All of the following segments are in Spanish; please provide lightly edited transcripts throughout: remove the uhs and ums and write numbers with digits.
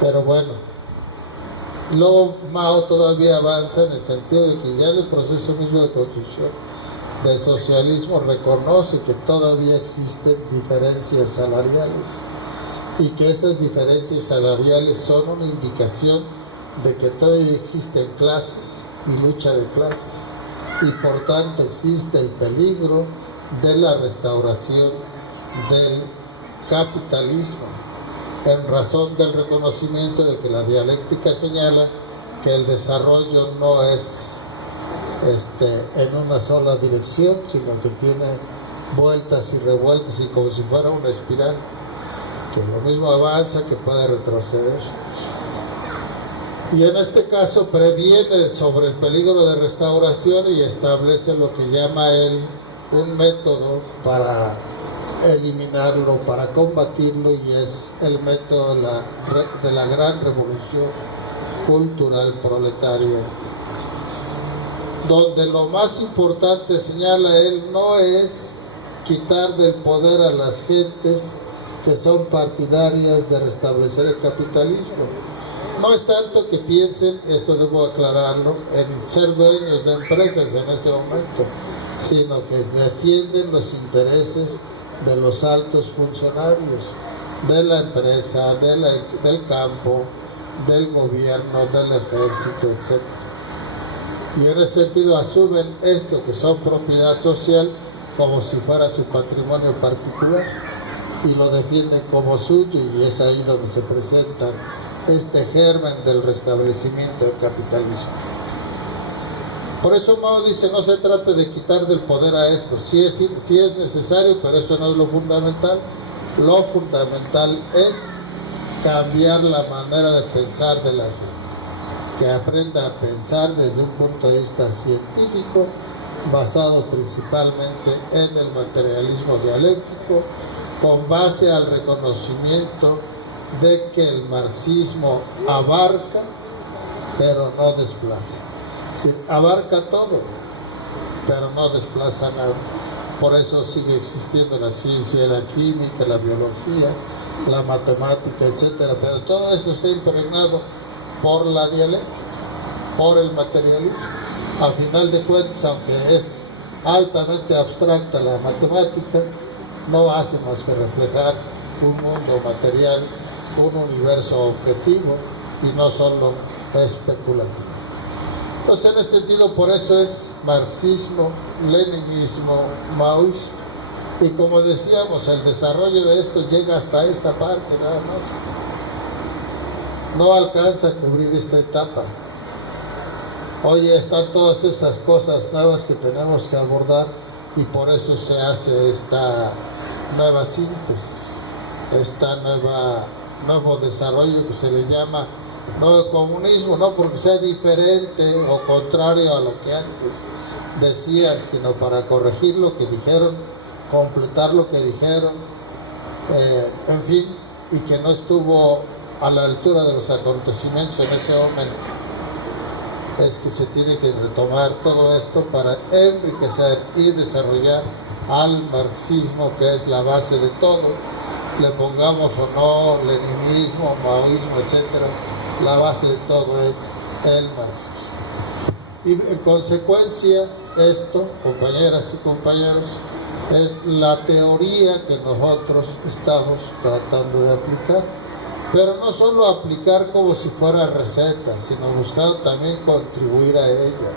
Pero bueno, luego Mao todavía avanza en el sentido de que ya en el proceso mismo de construcción del socialismo reconoce que todavía existen diferencias salariales y que esas diferencias salariales son una indicación de que todavía existen clases y lucha de clases, y por tanto existe el peligro de la restauración del capitalismo, en razón del reconocimiento de que la dialéctica señala que el desarrollo no es en una sola dirección, sino que tiene vueltas y revueltas, y como si fuera una espiral, que lo mismo avanza que puede retroceder. Y en este caso previene sobre el peligro de restauración y establece lo que llama él un método para eliminarlo, para combatirlo, y es el método de la gran revolución cultural proletaria, donde lo más importante, señala él, no es quitar del poder a las gentes que son partidarias de restablecer el capitalismo. No es tanto que piensen, esto debo aclararlo, en ser dueños de empresas en ese momento, sino que defienden los intereses de los altos funcionarios, de la empresa, del campo, del gobierno, del ejército, etc. Y en ese sentido asumen esto, que son propiedad social, como si fuera su patrimonio particular, y lo defienden como suyo, y es ahí donde se presenta este germen del restablecimiento del capitalismo. Por eso Mao dice, no se trata de quitar del poder a esto, sí es necesario, pero eso no es lo fundamental. Lo fundamental es cambiar la manera de pensar de la gente, que aprenda a pensar desde un punto de vista científico, basado principalmente en el materialismo dialéctico, con base al reconocimiento de que el marxismo abarca, pero no desplaza. Es decir, abarca todo, pero no desplaza nada. Por eso sigue existiendo la ciencia, la química, la biología, la matemática, etc. Pero todo eso está impregnado por la dialéctica, por el materialismo. A final de cuentas, aunque es altamente abstracta la matemática, no hace más que reflejar un mundo material, un universo objetivo y no solo especulativo. Entonces, en ese sentido, por eso es marxismo, leninismo, maoísmo. Y como decíamos, el desarrollo de esto llega hasta esta parte nada más. No alcanza a cubrir esta etapa. Hoy están todas esas cosas nuevas que tenemos que abordar, y por eso se hace esta nueva síntesis, nuevo desarrollo que se le llama nuevo comunismo, no porque sea diferente o contrario a lo que antes decían, sino para corregir lo que dijeron, completar lo que dijeron, en fin, y que no estuvo a la altura de los acontecimientos en ese momento. Es que se tiene que retomar todo esto para enriquecer y desarrollar al marxismo, que es la base de todo. Le pongamos o no leninismo, maoísmo, etc., la base de todo es el marxismo. Y en consecuencia, esto, compañeras y compañeros, es la teoría que nosotros estamos tratando de aplicar. Pero no solo aplicar como si fuera receta, sino buscar también contribuir a ella.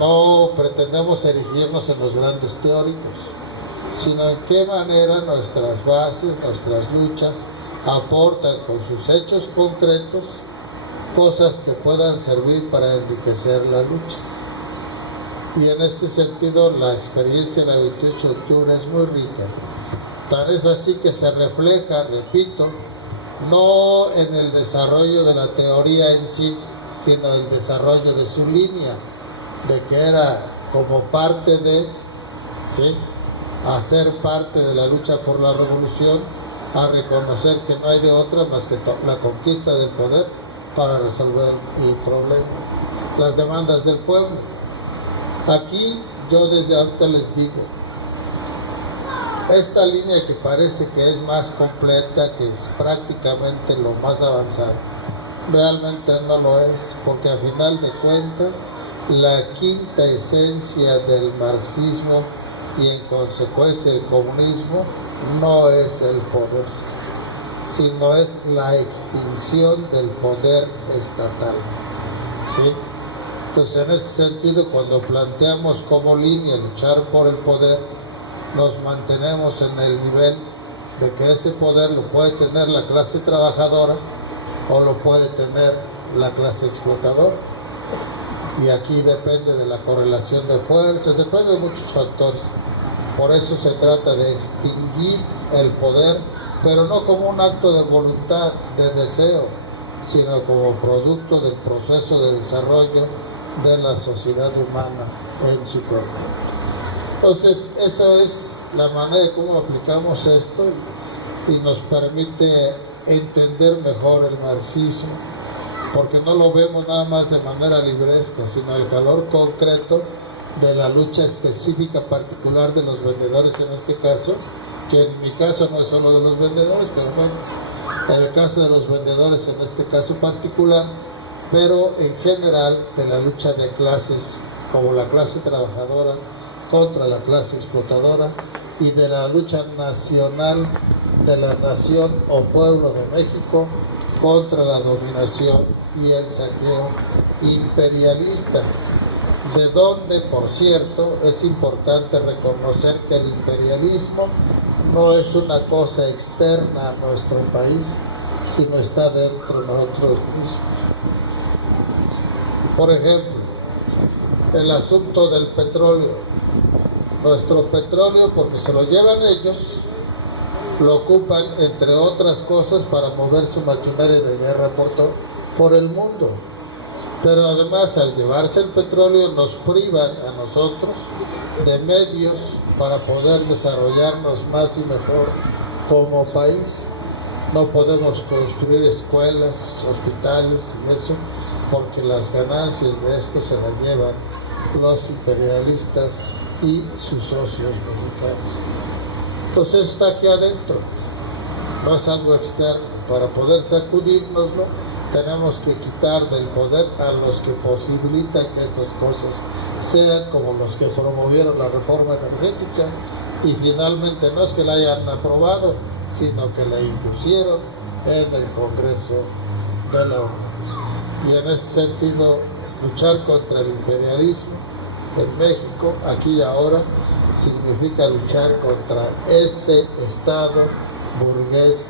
No pretendemos erigirnos en los grandes teóricos, sino en qué manera nuestras bases, nuestras luchas, aportan con sus hechos concretos cosas que puedan servir para enriquecer la lucha. Y en este sentido, la experiencia del 28 de octubre es muy rica. Tal es así que se refleja, repito, no en el desarrollo de la teoría en sí, sino el desarrollo de su línea, de que era como parte de, ¿sí?, hacer parte de la lucha por la revolución, a reconocer que no hay de otra más que la conquista del poder para resolver el problema, las demandas del pueblo. Aquí yo desde ahorita les digo, Esta línea que parece que es más completa, que es prácticamente lo más avanzado, realmente no lo es, porque a final de cuentas la quinta esencia del marxismo y en consecuencia el comunismo no es el poder, sino es la extinción del poder estatal, ¿sí? Entonces, en ese sentido, cuando planteamos como línea luchar por el poder, nos mantenemos en el nivel de que ese poder lo puede tener la clase trabajadora o lo puede tener la clase explotadora. Y aquí depende de la correlación de fuerzas, depende de muchos factores. Por eso se trata de extinguir el poder, pero no como un acto de voluntad, de deseo, sino como producto del proceso de desarrollo de la sociedad humana en su cuerpo. Entonces, esa es la manera de cómo aplicamos esto y nos permite entender mejor el marxismo, porque no lo vemos nada más de manera libresca, sino el calor concreto de la lucha específica particular de los vendedores en este caso, que en mi caso no es solo de los vendedores, pero bueno, en el caso de los vendedores en este caso particular, pero en general de la lucha de clases como la clase trabajadora contra la clase explotadora y de la lucha nacional de la nación o pueblo de México contra la dominación y el saqueo imperialista, de donde, por cierto, es importante reconocer que el imperialismo no es una cosa externa a nuestro país, sino está dentro de nosotros mismos. Por ejemplo, el asunto del petróleo. Nuestro petróleo, porque se lo llevan ellos, lo ocupan, entre otras cosas, para mover su maquinaria de guerra por el mundo. Pero además, al llevarse el petróleo, nos privan a nosotros de medios para poder desarrollarnos más y mejor como país. No podemos construir escuelas, hospitales y eso, porque las ganancias de esto se las llevan los imperialistas y sus socios mexicanos. Entonces está aquí adentro, no es algo externo. Para poder sacudírnoslo, tenemos que quitar del poder a los que posibilitan que estas cosas sean, como los que promovieron la reforma energética y finalmente no es que la hayan aprobado, sino que la impusieron en el Congreso de la ONU. Y en ese sentido, luchar contra el imperialismo en México, aquí y ahora, significa luchar contra este Estado burgués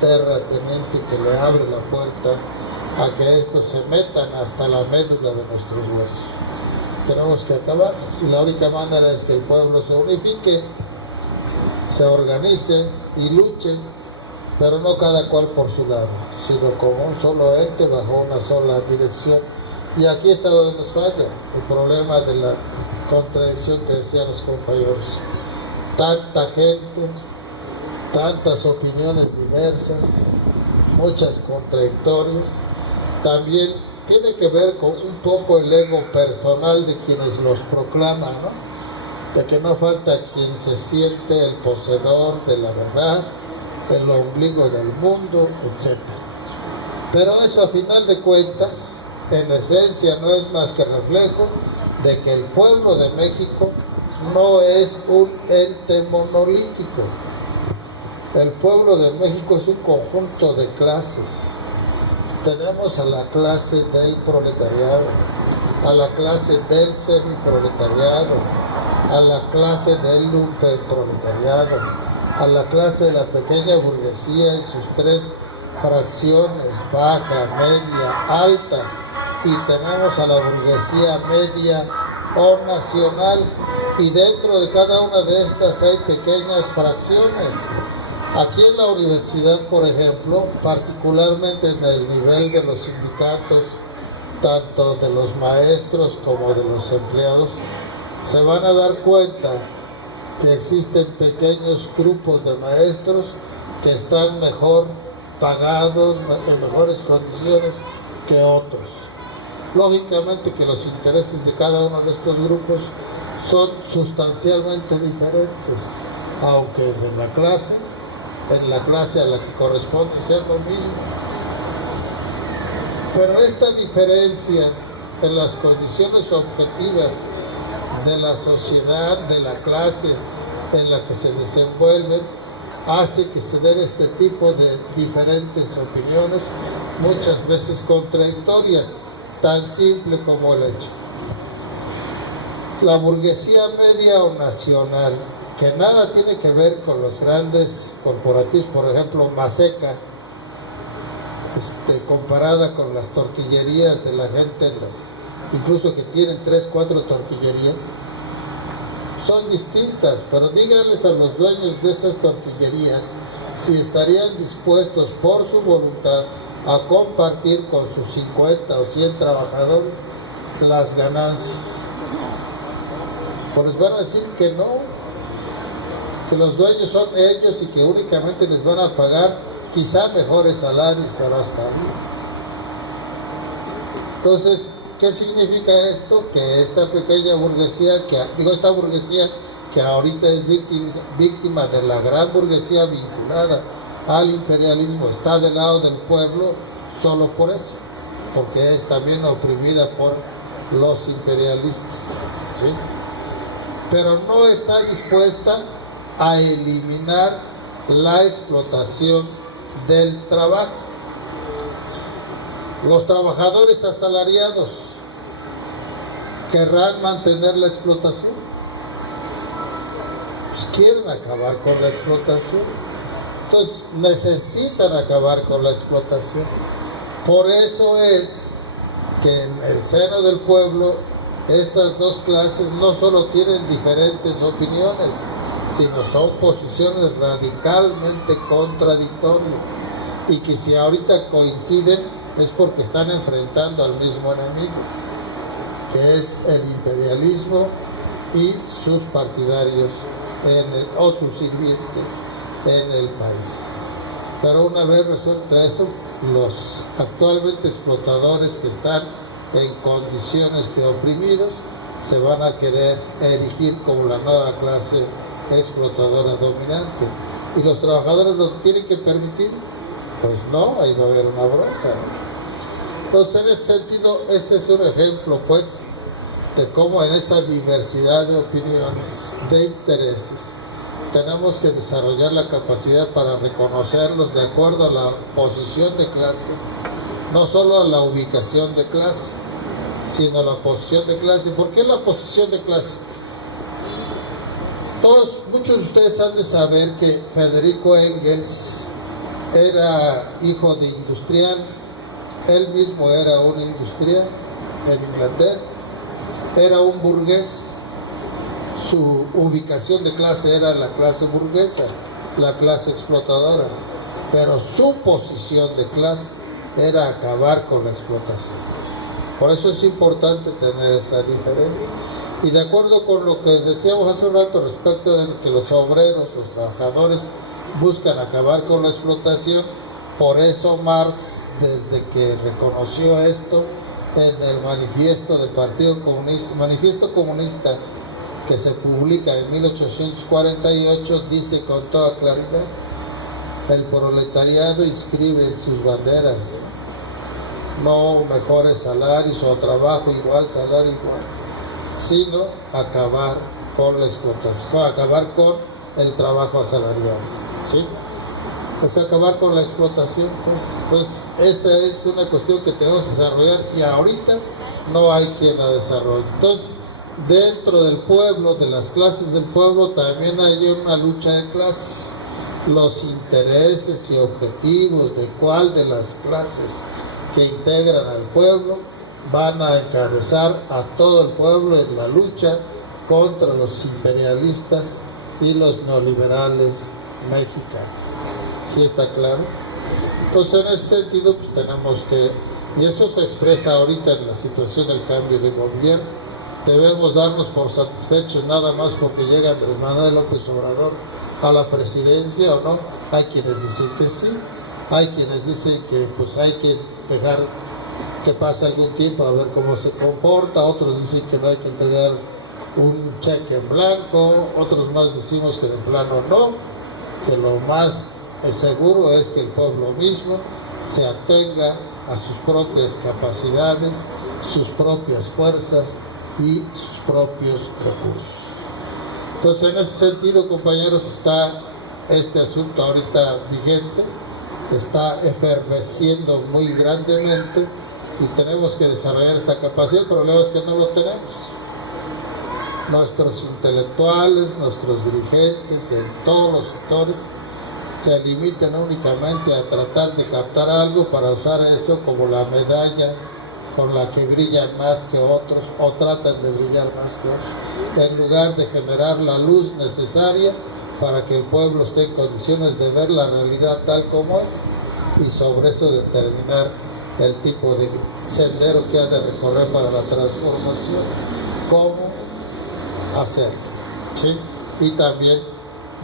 terrateniente que le abre la puerta a que estos se metan hasta la médula de nuestros huesos. Tenemos que acabar, y la única manera es que el pueblo se unifique, se organice y luche, pero no cada cual por su lado, sino como un solo ente bajo una sola dirección. Y aquí es donde nos falla el problema de la contradicción que decían los compañeros. Tanta gente, tantas opiniones diversas, muchas contradictorias, también tiene que ver con un poco el ego personal de quienes los proclaman, ¿no? De que no falta quien se siente el poseedor de la verdad, el ombligo del mundo, etc. Pero eso, a final de cuentas, en esencia no es más que reflejo de que el pueblo de México no es un ente monolítico. El pueblo de México es un conjunto de clases. Tenemos a la clase del proletariado, a la clase del semiproletariado, a la clase del lumpenproletariado, a la clase de la pequeña burguesía en sus tres fracciones, baja, media, alta, y tenemos a la burguesía media o nacional, y dentro de cada una de estas hay pequeñas fracciones. Aquí en la universidad, por ejemplo, particularmente en el nivel de los sindicatos, tanto de los maestros como de los empleados, se van a dar cuenta que existen pequeños grupos de maestros que están mejor pagados, en mejores condiciones que otros. Lógicamente que los intereses de cada uno de estos grupos son sustancialmente diferentes, aunque en la clase a la que corresponde sea lo mismo. Pero esta diferencia en las condiciones objetivas de la sociedad, de la clase en la que se desenvuelven, hace que se den este tipo de diferentes opiniones, muchas veces contradictorias, tan simple como el hecho. La burguesía media o nacional, que nada tiene que ver con los grandes corporativos, por ejemplo, Maseca, comparada con las tortillerías de la gente, incluso que tienen 3, 4 tortillerías, son distintas, pero díganles a los dueños de esas tortillerías si estarían dispuestos por su voluntad a compartir con sus 50 o 100 trabajadores las ganancias. Pues les van a decir que no, que los dueños son ellos y que únicamente les van a pagar quizá mejores salarios, pero hasta ahí. Entonces, ¿qué significa esto? Que esta pequeña burguesía, esta burguesía que ahorita es víctima de la gran burguesía vinculada al imperialismo, está del lado del pueblo solo por eso, porque es también oprimida por los imperialistas, ¿sí? Pero no está dispuesta a eliminar la explotación del trabajo. Los trabajadores asalariados querrán mantener la explotación, pues quieren acabar con la explotación, entonces necesitan acabar con la explotación. Por eso es que en el seno del pueblo estas dos clases no solo tienen diferentes opiniones, sino son posiciones radicalmente contradictorias, y que si ahorita coinciden es porque están enfrentando al mismo enemigo, que es el imperialismo y sus partidarios o sus sirvientes en el país. Pero una vez resuelto eso, los actualmente explotadores que están en condiciones de oprimidos se van a querer erigir como la nueva clase explotadora dominante. ¿Y los trabajadores lo tienen que permitir? Pues no, ahí va a haber una bronca. Entonces, en ese sentido, este es un ejemplo, pues, de cómo en esa diversidad de opiniones, de intereses, tenemos que desarrollar la capacidad para reconocerlos de acuerdo a la posición de clase, no solo a la ubicación de clase, sino a la posición de clase. ¿Por qué la posición de clase? Muchos de ustedes han de saber que Federico Engels era hijo de industrial, él mismo era un industrial en Inglaterra, era un burgués. Su ubicación de clase era la clase burguesa, la clase explotadora, pero su posición de clase era acabar con la explotación. Por eso es importante tener esa diferencia. Y de acuerdo con lo que decíamos hace un rato respecto de que los obreros, los trabajadores, buscan acabar con la explotación, por eso Marx, desde que reconoció esto en el manifiesto del Partido Comunista, manifiesto comunista, que se publica en 1848, dice con toda claridad: el proletariado inscribe en sus banderas no mejores salarios o trabajo igual, salario igual, sino acabar con la explotación, acabar con el trabajo asalariado, ¿sí? Pues acabar con la explotación, pues esa es una cuestión que tenemos que desarrollar, y ahorita no hay quien la desarrolle. Entonces, dentro del pueblo, de las clases del pueblo, también hay una lucha de clases. Los intereses y objetivos de cuál de las clases que integran al pueblo van a encabezar a todo el pueblo en la lucha contra los imperialistas y los neoliberales mexicanos. ¿Sí está claro? Entonces, en ese sentido, pues tenemos que, y eso se expresa ahorita en la situación del cambio de gobierno, debemos darnos por satisfechos nada más porque llega Andrés Manuel López Obrador a la presidencia, o no. Hay quienes dicen que sí, hay quienes dicen que pues hay que dejar que pase algún tiempo a ver cómo se comporta, otros dicen que no hay que entregar un cheque en blanco, otros más decimos que de plano no, que lo más seguro es que el pueblo mismo se atenga a sus propias capacidades, sus propias fuerzas y sus propios recursos. Entonces, en ese sentido, compañeros, está este asunto ahorita vigente, está efervesciendo muy grandemente y tenemos que desarrollar esta capacidad. El problema es que no lo tenemos. Nuestros intelectuales, nuestros dirigentes en todos los sectores se limitan únicamente a tratar de captar algo para usar eso como la medalla con la que brillan más que otros o tratan de brillar más que otros, en lugar de generar la luz necesaria para que el pueblo esté en condiciones de ver la realidad tal como es y sobre eso determinar el tipo de sendero que ha de recorrer para la transformación, cómo hacerlo, ¿sí? Y también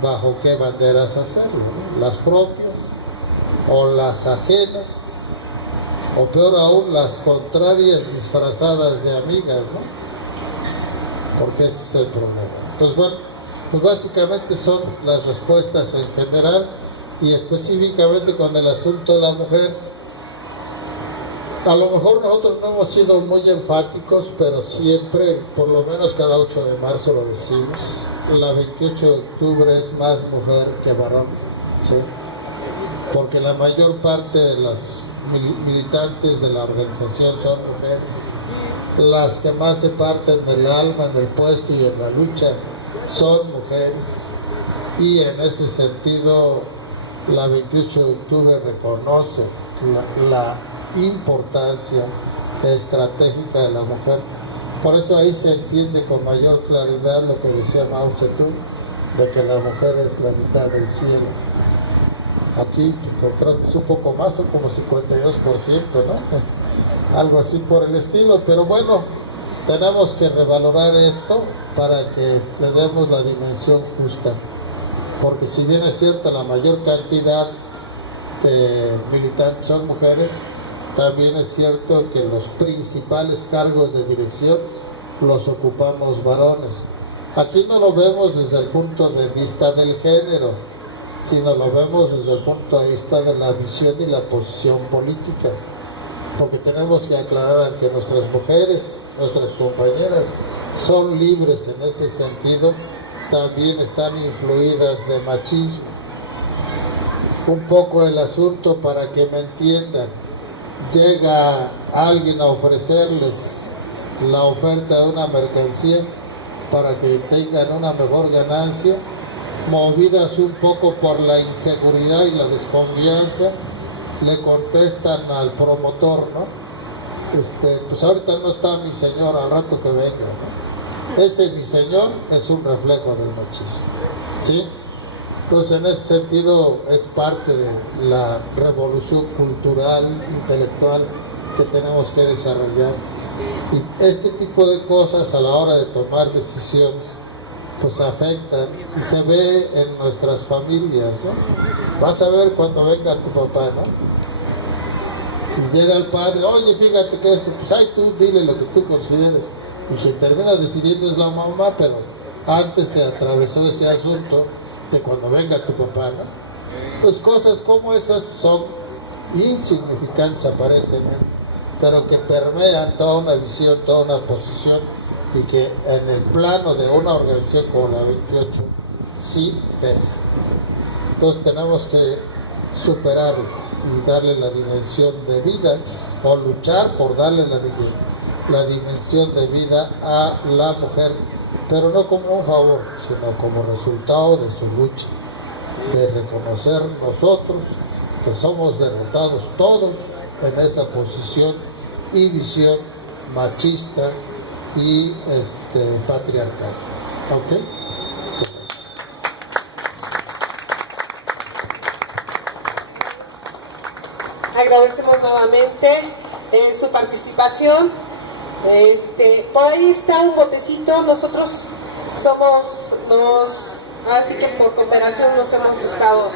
bajo qué banderas hacerlo, ¿no? Las propias o las ajenas, o peor aún, las contrarias disfrazadas de amigas, ¿no? Porque ese es el problema. Pues bueno, pues básicamente son las respuestas en general y específicamente con el asunto de la mujer. A lo mejor nosotros no hemos sido muy enfáticos, pero siempre, por lo menos cada 8 de marzo lo decimos, la 28 de octubre es más mujer que varón, ¿sí? Porque la mayor parte de las militantes de la organización son mujeres. Las que más se parten del alma en el puesto y en la lucha son mujeres. Y en ese sentido, la 28 de octubre reconoce la importancia estratégica de la mujer. Por eso ahí se entiende con mayor claridad lo que decía Mao Zedong, de que la mujer es la mitad del cielo. Aquí creo que es un poco más, son como 52%, ¿no? Algo así por el estilo, pero bueno, tenemos que revalorar esto para que le demos la dimensión justa, porque si bien es cierto la mayor cantidad de militantes son mujeres, también es cierto que los principales cargos de dirección los ocupamos varones. Aquí no lo vemos desde el punto de vista del género, sino lo vemos desde el punto de vista de la visión y la posición política, porque tenemos que aclarar que nuestras mujeres, nuestras compañeras, son libres en ese sentido, también están influidas de machismo. Un poco el asunto para que me entiendan: llega alguien a ofrecerles la oferta de una mercancía para que tengan una mejor ganancia, movidas un poco por la inseguridad y la desconfianza, le contestan al promotor, ¿no? Pues ahorita no está mi señor, al rato que venga, ¿no? Ese mi señor es un reflejo del machismo, ¿sí? Entonces, en ese sentido, es parte de la revolución cultural, intelectual que tenemos que desarrollar. Y este tipo de cosas, a la hora de tomar decisiones, pues afectan y se ve en nuestras familias, ¿no? Vas a ver cuando venga tu papá, ¿no? Y llega el padre: oye, fíjate que esto, pues ay, tú dile lo que tú consideres. Y quien termina decidiendo es la mamá, pero antes se atravesó ese asunto de cuando venga tu papá, ¿no? Pues cosas como esas son insignificantes aparentemente, pero que permean toda una visión, toda una posición, y que en el plano de una organización como la 28 sí pesa. Entonces tenemos que superarlo y darle la dimensión de vida, o luchar por darle la dimensión de vida a la mujer, pero no como un favor, sino como resultado de su lucha, de reconocer nosotros que somos derrotados todos en esa posición y visión machista y patriarcal. ¿Ok? Agradecemos nuevamente su participación. Por ahí está un botecito. Nosotros somos así que por cooperación nos hemos estado